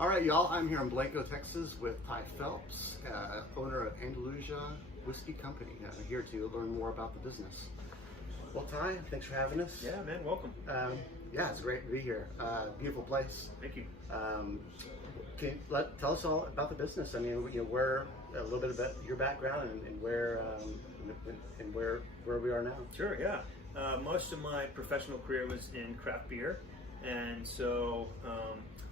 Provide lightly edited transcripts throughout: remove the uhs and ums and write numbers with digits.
All right, y'all, I'm here in Blanco, Texas with Ty Phelps, owner of Andalusia Whiskey Company. I'm here to learn more about the business. Well, Ty, thanks for having us. Yeah, man, welcome. Yeah, it's great to be here. Beautiful place. Thank you. Can you tell us all about the business? I mean, where a little bit about your background and where we are now. Sure, yeah. Most of my professional career was in craft beer, and so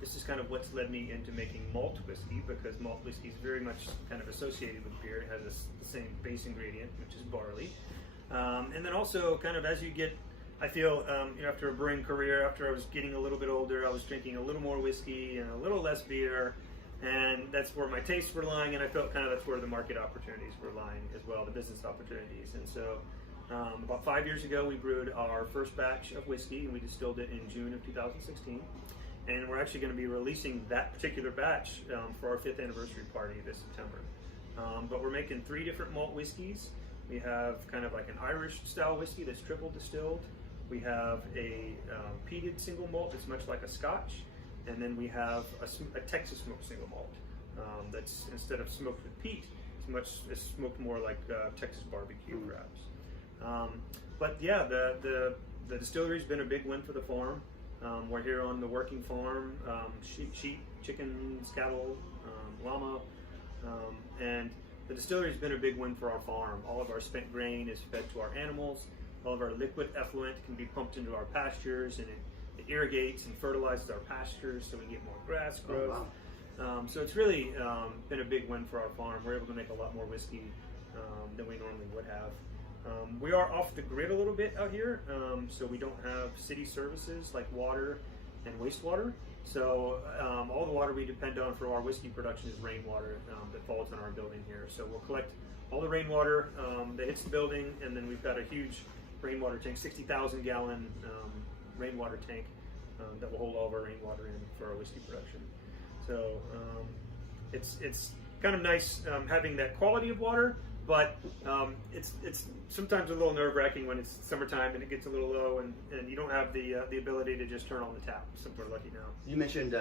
this is kind of what's led me into making malt whiskey, because malt whiskey is very much kind of associated with beer. It has the same base ingredient, which is barley. And then also kind of as you get, I feel after a brewing career, after I was getting a little bit older, I was drinking a little more whiskey and a little less beer, and that's where my tastes were lying, and I felt kind of that's where the market opportunities were lying as well, the business opportunities. And so about 5 years ago, we brewed our first batch of whiskey, and we distilled it in June of 2016. And we're actually going to be releasing that particular batch for our 5th anniversary party this September. But we're making 3 different malt whiskeys. We have kind of like an Irish style whiskey that's triple distilled. We have a peated single malt that's much like a Scotch. And then we have a Texas smoked single malt that's, instead of smoked with peat, it's smoked more like Texas barbecue perhaps. But yeah, the distillery's been a big win for the farm. We're here on the working farm, sheep, chickens, cattle, llama, and the distillery's been a big win for our farm. All of our spent grain is fed to our animals. All of our liquid effluent can be pumped into our pastures, and it irrigates and fertilizes our pastures so we get more grass growth. Oh, wow. So it's really been a big win for our farm. We're able to make a lot more whiskey than we normally would have. We are off the grid a little bit out here, so we don't have city services like water and wastewater. So all the water we depend on for our whiskey production is rainwater that falls in our building here. So we'll collect all the rainwater that hits the building, and then we've got a huge rainwater tank, 60,000 gallon rainwater tank that will hold all of our rainwater in for our whiskey production. So it's kind of nice having that quality of water, but it's sometimes a little nerve-wracking when it's summertime and it gets a little low, and you don't have the ability to just turn on the tap. So we're lucky now. You mentioned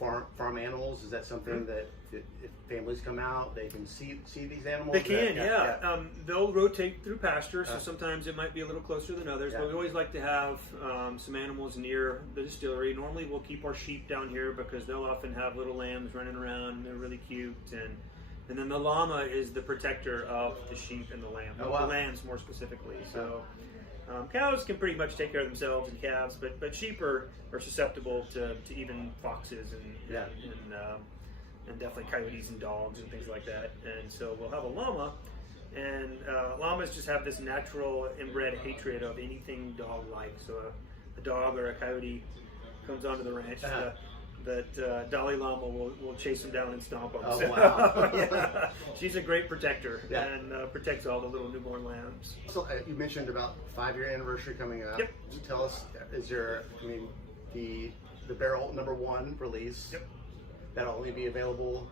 farm animals. Is that something that if families come out, they can see these animals? They can, yeah. They'll rotate through pasture, so sometimes it might be a little closer than others, but we always like to have some animals near the distillery. Normally we'll keep our sheep down here because they'll often have little lambs running around, and they're really cute. And then the llama is the protector of the sheep and the lamb, the lambs more specifically. So cows can pretty much take care of themselves, and calves, but sheep are susceptible to even foxes and definitely coyotes and dogs and things like that. And so we'll have a llama, and llamas just have this natural inbred hatred of anything dog-like. So a dog or a coyote comes onto the ranch. That Dalai Lama will chase them down and stomp them. Oh, wow. Yeah. She's a great protector and protects all the little newborn lambs. So you mentioned about 5-year anniversary coming up. Yep. Can you tell us, is there, the barrel number 1 release, that'll only be available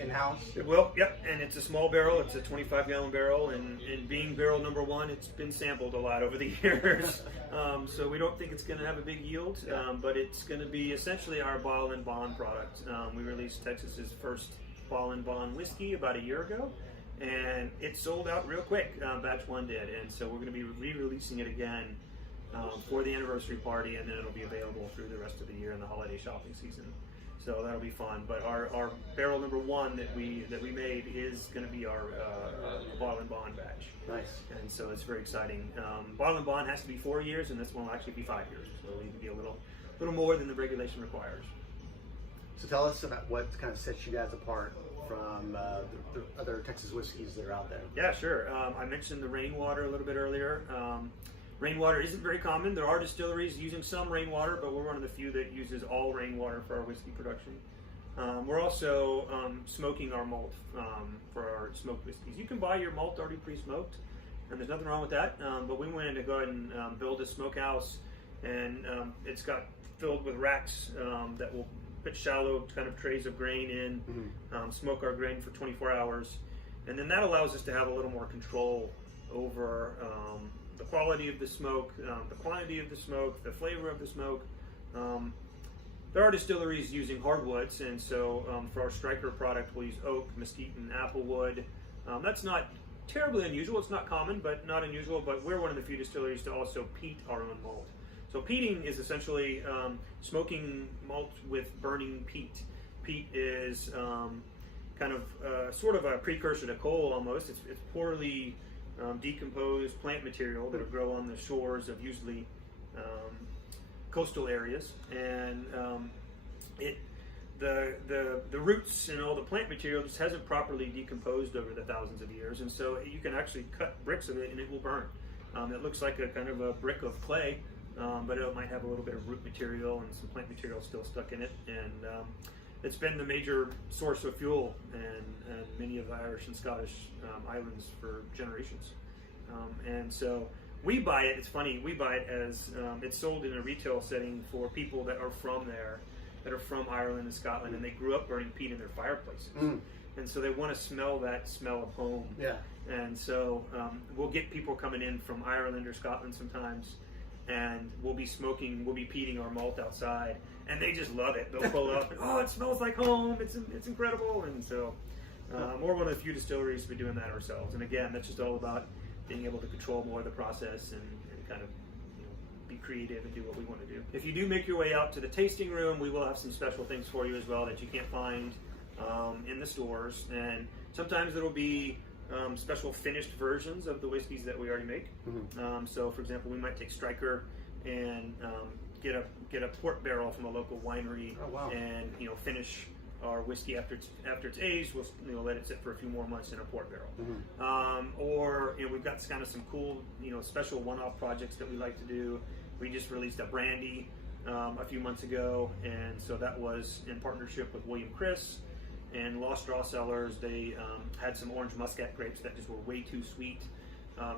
in-house? It will, yep, and it's a small barrel. It's a 25-gallon barrel, and being barrel number 1, it's been sampled a lot over the years. So we don't think it's going to have a big yield, but it's going to be essentially our bottle and bond product. We released Texas's first bottle and bond whiskey about a year ago, and it sold out real quick. Batch 1 did, and so we're going to be re-releasing it again for the anniversary party, and then it'll be available through the rest of the year in the holiday shopping season. So that'll be fun. But our barrel number 1 that we made is going to be our bottle and bond batch. Nice. And so it's very exciting. Bottle and bond has to be 4 years, and this one will actually be 5 years. So we can be a little more than the regulation requires. So tell us about what kind of sets you guys apart from the other Texas whiskeys that are out there. Yeah, sure. I mentioned the rainwater a little bit earlier. Rainwater isn't very common. There are distilleries using some rainwater, but we're one of the few that uses all rainwater for our whiskey production. We're also smoking our malt for our smoked whiskeys. You can buy your malt already pre-smoked, and there's nothing wrong with that. But we wanted to go ahead and build a smokehouse, and it's got filled with racks that will put shallow kind of trays of grain in, smoke our grain for 24 hours, and then that allows us to have a little more control over the quality of the smoke, the quantity of the smoke, the flavor of the smoke. there are distilleries using hardwoods, and so for our Striker product, we'll use oak, mesquite, and applewood. That's not terribly unusual. It's not common, but not unusual. But we're one of the few distilleries to also peat our own malt. So peating is essentially smoking malt with burning peat. Peat is kind of sort of a precursor to coal almost. It's poorly decomposed plant material that will grow on the shores of usually coastal areas, and the roots and all the plant material just hasn't properly decomposed over the thousands of years, and so you can actually cut bricks of it and it will burn. It looks like a kind of a brick of clay, but it might have a little bit of root material and some plant material still stuck in it, and it's been the major source of fuel in many of the Irish and Scottish islands for generations. And so we buy it, it's funny, we buy it as it's sold in a retail setting for people that are from there, that are from Ireland and Scotland, and they grew up burning peat in their fireplaces. And so they want to smell that smell of home. Yeah. And so we'll get people coming in from Ireland or Scotland sometimes, and we'll be peating our malt outside, and they just love it. They'll pull up, and, oh, it smells like home, it's incredible. And so we're one of the few distilleries to be doing that ourselves. And again, that's just all about being able to control more of the process and kind of be creative and do what we want to do. If you do make your way out to the tasting room, we will have some special things for you as well that you can't find in the stores. And sometimes there will be special finished versions of the whiskeys that we already make. So for example, we might take Striker and get a port barrel from a local winery. Oh, wow. And finish our whiskey after it's aged. We'll let it sit for a few more months in a port barrel. Or we've got kind of some cool special one-off projects that we like to do. We just released a brandy a few months ago, and so that was in partnership with William Chris and Lost Straw Cellars. They had some orange muscat grapes that just were way too sweet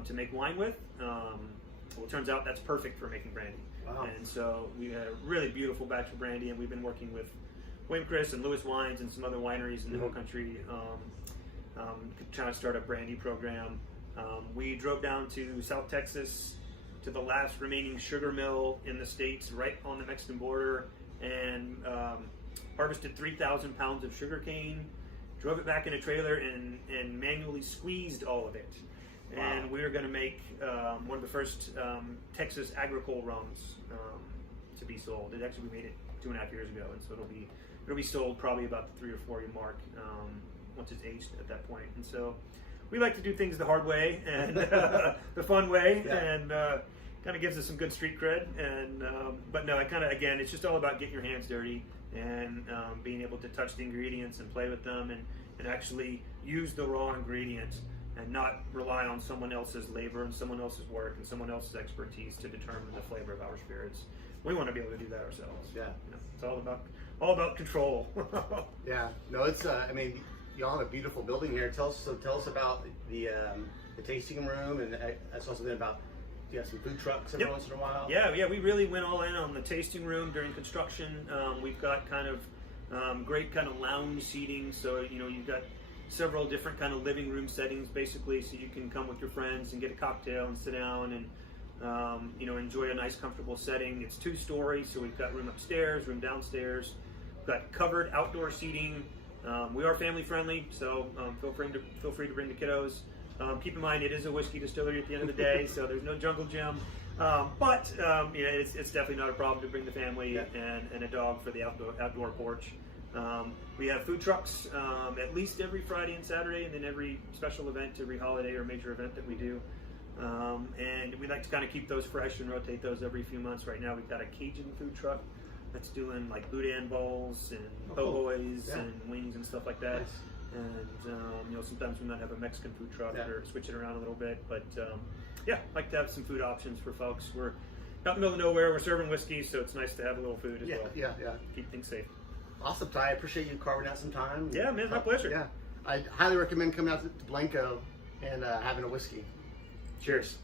to make wine with. Well, it turns out that's perfect for making brandy. Wow. And so we had a really beautiful batch of brandy, and we've been working with William Chris and Lewis Wines and some other wineries in the whole country trying to start a brandy program. We drove down to South Texas to the last remaining sugar mill in the States right on the Mexican border, and harvested 3,000 pounds of sugar cane, drove it back in a trailer, and manually squeezed all of it. Wow. And we were going to make one of the first Texas agricole rums to be sold. We made it 2.5 years ago, and so it'll be sold probably about the 3 or 4 year mark once it's aged at that point. And so we like to do things the hard way and the fun way, and kind of gives us some good street cred. And but no, again, it's just all about getting your hands dirty and being able to touch the ingredients and play with them and actually use the raw ingredients and not rely on someone else's labor and someone else's work and someone else's expertise to determine the flavor of our spirits. We want to be able to do that ourselves. Yeah, it's all about control. Yeah, no, it's I mean, y'all have a beautiful building here. Tell us about the tasting room, and that's also been about. You have some food trucks every once in a while. Yeah, we really went all in on the tasting room during construction. We've got kind of great kind of lounge seating, so you've got several different kind of living room settings basically, so you can come with your friends and get a cocktail and sit down and enjoy a nice comfortable setting. It's 2 stories, so we've got room upstairs, room downstairs. We've got covered outdoor seating. We are family friendly, so feel free to bring the kiddos. Keep in mind, it is a whiskey distillery at the end of the day, so there's no jungle gym. But it's definitely not a problem to bring the family and a dog for the outdoor porch. We have food trucks at least every Friday and Saturday, and then every special event, every holiday or major event that we do. And we like to kind of keep those fresh and rotate those every few months. Right now, we've got a Cajun food truck that's doing like boudin bowls and po' boys and wings and stuff like that. Nice. And sometimes we might have a Mexican food truck or switch it around a little bit, but like to have some food options for folks. We're out in the middle of nowhere, we're serving whiskey, so it's nice to have a little food as well. Yeah. Keep things safe. Awesome, Ty. I appreciate you carving out some time. Yeah, man, my pleasure. Yeah, I highly recommend coming out to Blanco and having a whiskey. Cheers.